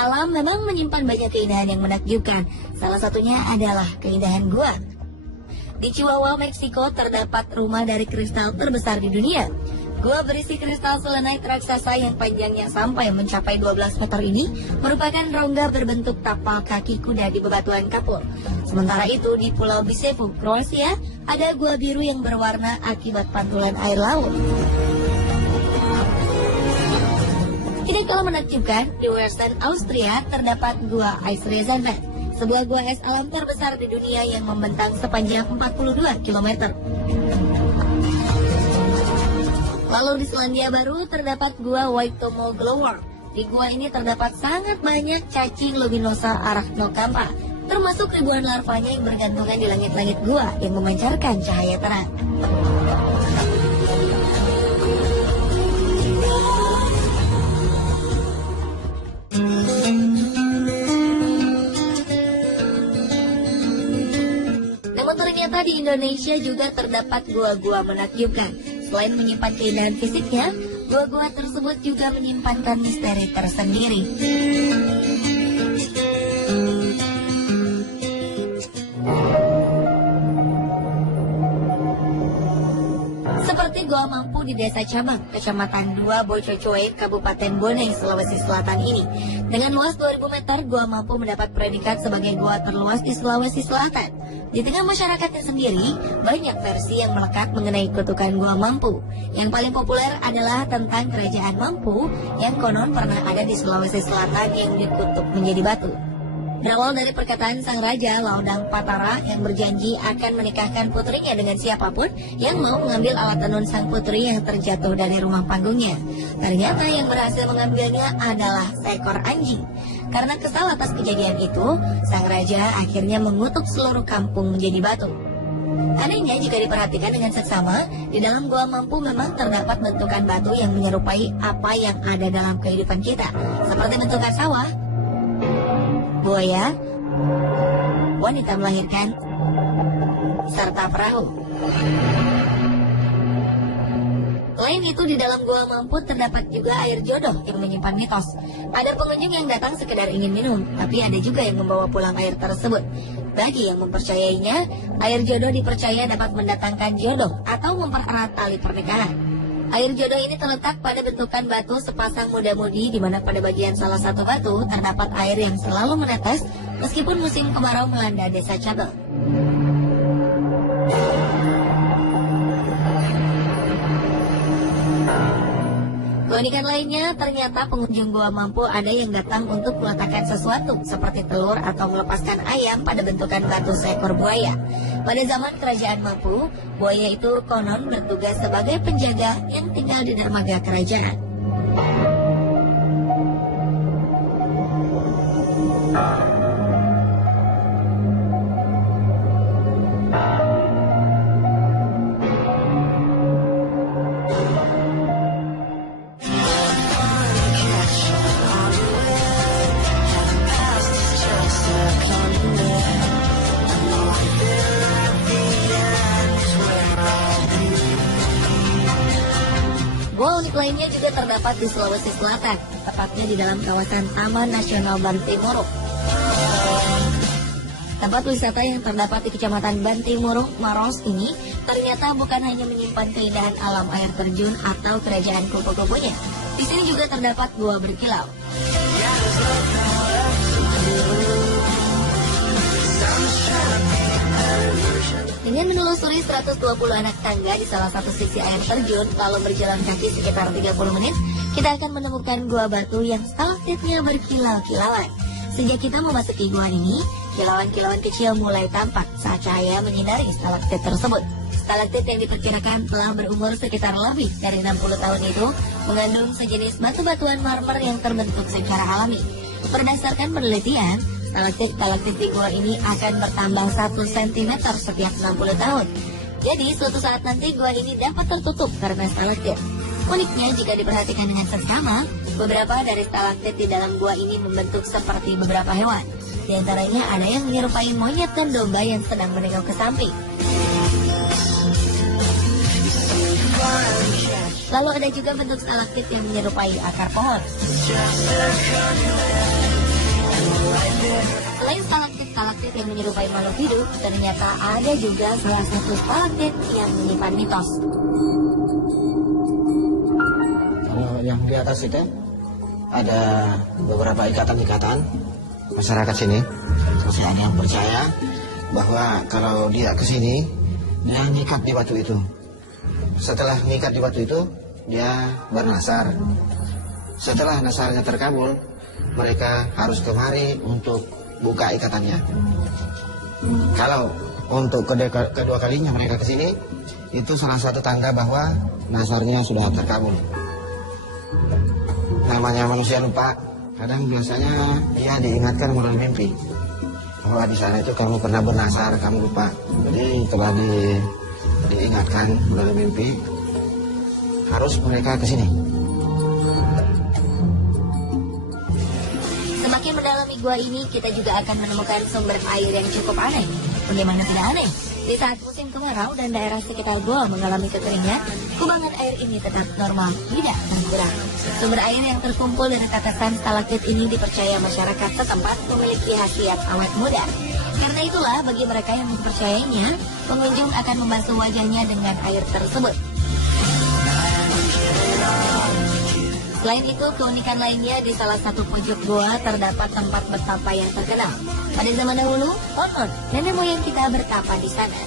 Alam memang menyimpan banyak keindahan yang menakjubkan. Salah satunya adalah keindahan gua. Di Chihuahua, Meksiko terdapat rumah dari kristal terbesar di dunia. Gua berisi kristal selenite raksasa yang panjangnya sampai mencapai 12 meter ini merupakan rongga berbentuk tapal kaki kuda di bebatuan kapur. Sementara itu di Pulau Bisevu, Kroasia, ada gua biru yang berwarna akibat pantulan air laut. Tidak kalah menakjubkan, di Western Austria terdapat Gua Eisleben, sebuah gua es alam terbesar di dunia yang membentang sepanjang 42 km. Lalu di Selandia Baru terdapat Gua Waitomo Glower. Di gua ini terdapat sangat banyak cacing luminosa arachnocampa, termasuk ribuan larvanya yang bergantungan di langit-langit gua yang memancarkan cahaya terang. Namun ternyata di Indonesia juga terdapat gua-gua menakjubkan. Selain menyimpan keindahan fisiknya, gua-gua tersebut juga menyimpankan misteri tersendiri. Seperti Gua Mampu di Desa Cabang, Kecamatan 2 Bococoe, Kabupaten Bone, Sulawesi Selatan ini. Dengan luas 2000 meter, Gua Mampu mendapat predikat sebagai gua terluas di Sulawesi Selatan. Di tengah masyarakatnya sendiri, banyak versi yang melekat mengenai kutukan Gua Mampu. Yang paling populer adalah tentang Kerajaan Mampu yang konon pernah ada di Sulawesi Selatan yang dikutuk menjadi batu. Berawal dari perkataan sang raja Laudang Patara yang berjanji akan menikahkan putrinya dengan siapapun yang mau mengambil alat tenun sang putri yang terjatuh dari rumah panggungnya. Ternyata yang berhasil mengambilnya adalah seekor anjing. Karena kesal atas kejadian itu, sang raja akhirnya mengutuk seluruh kampung menjadi batu. Anehnya jika diperhatikan dengan seksama, di dalam Gua Mampu memang terdapat bentukan batu yang menyerupai apa yang ada dalam kehidupan kita, seperti bentukan sawah, buaya, wanita melahirkan, serta perahu. Selain itu di dalam Gua Mampu terdapat juga air jodoh yang menyimpan mitos. Ada pengunjung yang datang sekedar ingin minum, tapi ada juga yang membawa pulang air tersebut. Bagi yang mempercayainya, air jodoh dipercaya dapat mendatangkan jodoh atau mempererat tali pernikahan. Air jodoh ini terletak pada bentukan batu sepasang muda-mudi di mana pada bagian salah satu batu terdapat air yang selalu menetes meskipun musim kemarau melanda Desa Cabang. Keunikan lainnya, ternyata pengunjung Gua Mampu ada yang datang untuk meletakkan sesuatu seperti telur atau melepaskan ayam pada bentukan batu seekor buaya. Pada zaman Kerajaan Mampu, buaya itu konon bertugas sebagai penjaga yang tinggal di dermaga kerajaan. Gua unik lainnya juga terdapat di Sulawesi Selatan, tepatnya di dalam kawasan Taman Nasional Bantimurung. Tempat wisata yang terdapat di Kecamatan Bantimurung, Maros ini ternyata bukan hanya menyimpan keindahan alam air terjun atau kerajaan kupu-kupunya. Di sini juga terdapat gua berkilau. Dengan menelusuri 120 anak tangga di salah satu sisi air terjun, lalu berjalan kaki sekitar 30 menit, kita akan menemukan gua batu yang stalaktitnya berkilau-kilauan. Sejak kita memasuki gua ini, kilauan-kilauan kecil mulai tampak saat cahaya menyinari stalaktit tersebut. Stalaktit yang diperkirakan telah berumur sekitar lebih dari 60 tahun itu mengandung sejenis batu-batuan marmer yang terbentuk secara alami. Berdasarkan penelitian, stalaktit di gua ini akan bertambah 1 cm setiap 60 tahun. Jadi suatu saat nanti gua ini dapat tertutup karena stalaktit. Uniknya jika diperhatikan dengan seksama, beberapa dari stalaktit di dalam gua ini membentuk seperti beberapa hewan. Di antaranya ada yang menyerupai monyet dan domba yang sedang menengok ke samping. Lalu ada juga bentuk stalaktit yang menyerupai akar pohon. Selain stalaktit-stalaktit yang menyerupai makhluk hidup, ternyata ada juga salah satu stalaktit yang menyimpan mitos. Kalau yang di atas itu ada beberapa ikatan-ikatan masyarakat sini. Masih ada yang percaya bahwa kalau dia ke sini, dia ngikat di batu itu. Setelah ngikat di batu itu, dia bernasar. Setelah nasarnya terkabul, mereka harus kemari untuk buka ikatannya. Kalau untuk kedua kalinya mereka ke sini, itu salah satu tanda bahwa nasarnya sudah terkabul. Namanya manusia lupa, kadang biasanya dia diingatkan melalui mimpi. Bahwa di sana itu kamu pernah bernasar, kamu lupa. Jadi telah diingatkan melalui mimpi, harus mereka ke sini. Semakin mendalami gua ini, kita juga akan menemukan sumber air yang cukup aneh. Bagaimana tidak aneh? Di saat musim kemarau dan daerah sekitar gua mengalami kekeringan, kubangan air ini tetap normal, tidak berkurang. Sumber air yang terkumpul dari tetesan stalaktit ini dipercaya masyarakat setempat memiliki khasiat awet muda. Karena itulah, bagi mereka yang mempercayainya, pengunjung akan membasuh wajahnya dengan air tersebut. Selain itu, keunikan lainnya di salah satu pojok goa terdapat tempat bertapa yang terkenal. Pada zaman dahulu, konon nenek moyang kita bertapa di sana.